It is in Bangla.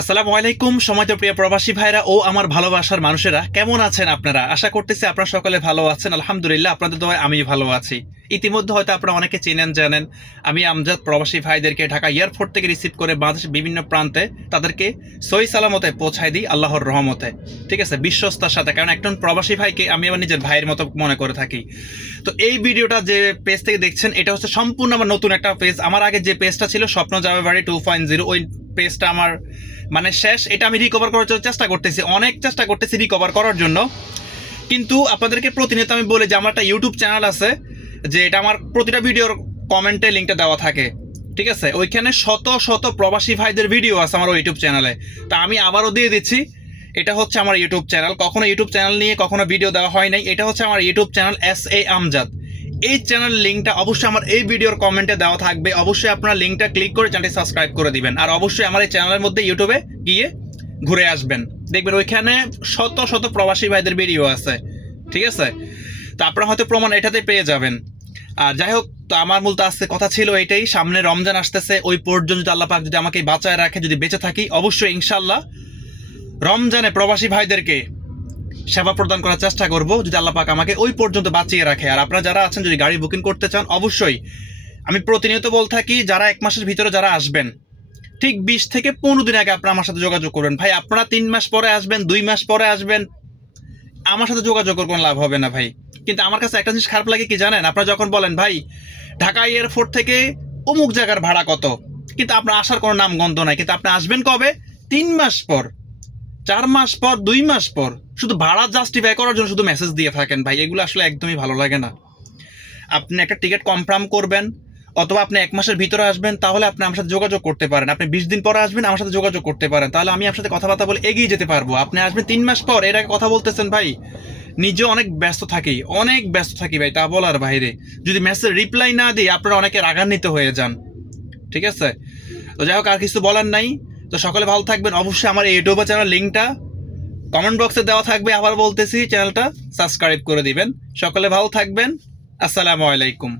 আসসালামু আলাইকুম সময়ত প্রিয় প্রবাসী ভাইরা ও আমার ভালোবাসার মানুষেরা, কেমন আছেন আপনারা? আশা করতেছি আপনারা সকলে ভালো আছেন। আলহামদুলিল্লাহ, আপনাদের দোয়ায় আমি ভালো আছি। ইতিমধ্যে হয়তো আপনারা অনেকে চেনেন জানেন, আমি আমজাদ প্রবাসী ভাইদেরকে ঢাকা এয়ারপোর্ট থেকে রিসিভ করে বাংলাদেশের বিভিন্ন প্রান্তে তাদেরকে সহি সালামতে পৌঁছায় দিই আল্লাহর রহমতে। ঠিক আছে, বিশ্বস্তার সাথে, কারণ একজন প্রবাসী ভাইকে আমি আমার নিজের ভাইয়ের মতো মনে করে থাকি। তো এই ভিডিওটা যে পেজ থেকে দেখছেন, এটা হচ্ছে সম্পূর্ণ আমার নতুন একটা পেজ। আমার আগে যে পেজটা ছিল স্বপ্ন যাবে বাড়ি 2.0, ওই পেজটা আমার মানে শেষ। এটা আমি রিকভার করার জন্য চেষ্টা করতেছি, অনেক চেষ্টা করতেছি রিকভার করার জন্য। কিন্তু আপনাদেরকে প্রতিনিয়ত আমি বলি যে আমার একটা ইউটিউব চ্যানেল আছে, যে এটা আমার প্রতিটা ভিডিওর কমেন্টে লিঙ্কটা দেওয়া থাকে। ঠিক আছে, ওইখানে শত শত প্রবাসী ভাইদের ভিডিও আছে আমার ইউটিউব চ্যানেলে। তা আমি আবারও দিয়ে দিচ্ছি, এটা হচ্ছে আমার ইউটিউব চ্যানেল। কখনো ইউটিউব চ্যানেল নিয়ে কখনো ভিডিও দেওয়া হয় নাই। এটা হচ্ছে আমার ইউটিউব চ্যানেল SA আমজাদ। এই চ্যানেল লিঙ্কটা অবশ্যই আমার এই ভিডিওর কমেন্টে দেওয়া থাকবে। অবশ্যই আপনারা লিঙ্কটা ক্লিক করে চ্যানেলটি সাবস্ক্রাইব করে দিবেন। আর অবশ্যই আমার এই চ্যানেলের মধ্যে ইউটিউবে গিয়ে ঘুরে আসবেন, দেখবেন ওইখানে শত শত প্রবাসী ভাইদের ভিডিও আছে। ঠিক আছে, তো আপনারা হয়তো প্রমাণ এটাতে পেয়ে যাবেন। আর যাই হোক, তো আমার মূলত আজকে কথা ছিল এটাই। সামনে রমজান আসতেছে, ওই পর্যন্ত যদি আল্লাহ পাক যদি আমাকে বাঁচায় রাখে, যদি বেঁচে থাকি, অবশ্যই ইনশাল্লাহ রমজানে প্রবাসী ভাইদেরকে সেবা প্রদান করার চেষ্টা করব, যদি আল্লাহ পাক আমাকে ওই পর্যন্ত বাঁচিয়ে রাখে। আর আপনারা যারা আছেন, যদি গাড়ি বুকিং করতে চান, অবশ্যই আমি প্রতিনিয়ত বল থাকি, যারা 1 মাসের ভিতরে যারা আসবেন, ঠিক 20 থেকে 15 দিন আগে আপনারা আমার সাথে যোগাযোগ করবেন। ভাই আপনারা 3 মাস পরে আসবেন, 2 মাস পরে আসবেন, আমার সাথে যোগাযোগ করে কোনো লাভ হবে না ভাই। কিন্তু আমার কাছে একটা জিনিস খারাপ লাগে কি জানেন, আপনারা যখন বলেন ভাই ঢাকা এয়ারপোর্ট থেকে অমুক জায়গার ভাড়া কত, কিন্তু আপনার আসার কোনো নাম গন্ধ নাই। কিন্তু আপনি আসবেন কবে? 3 মাস পর, 4 মাস পর, 2 মাস পর, শুধু ভাড়া জাস্টিফাই করার জন্য শুধু মেসেজ দিয়ে থাকেন। ভাই এগুলো আসলে একদমই ভালো লাগে না। আপনি একটা টিকিট কনফার্ম করবেন, অথবা আপনি 1 মাসের ভিতরে আসবেন, তাহলে আপনি আমার সাথে যোগাযোগ করতে পারেন। আপনি 20 দিন পরে আসবেন, আমার সাথে যোগাযোগ করতে পারেন, তাহলে আমি আপনার সাথে কথাবার্তা বলে এগিয়ে যেতে পারবো। আপনি আসবেন 3 মাস পর, এর আগে কথা বলতেছেন ভাই। নিজে অনেক ব্যস্ত থাকি ভাই, তা বলার বাইরে। যদি মেসেজ রিপ্লাই না দিই, আপনারা অনেকে রাগান্বিত হয়ে যান। ঠিক আছে, তো যাই হোক, আর কিছু বলার নাই। তো সকলে ভালো থাকবেন। অবশ্যই আমার এই ইউটিউব চ্যানেল লিঙ্কটা কমেন্ট বক্সে দেওয়া থাকবে। আবার বলতেছি, চ্যানেলটা সাবস্ক্রাইব করে দিবেন। সকলে ভালো থাকবেন। আসসালামু আলাইকুম।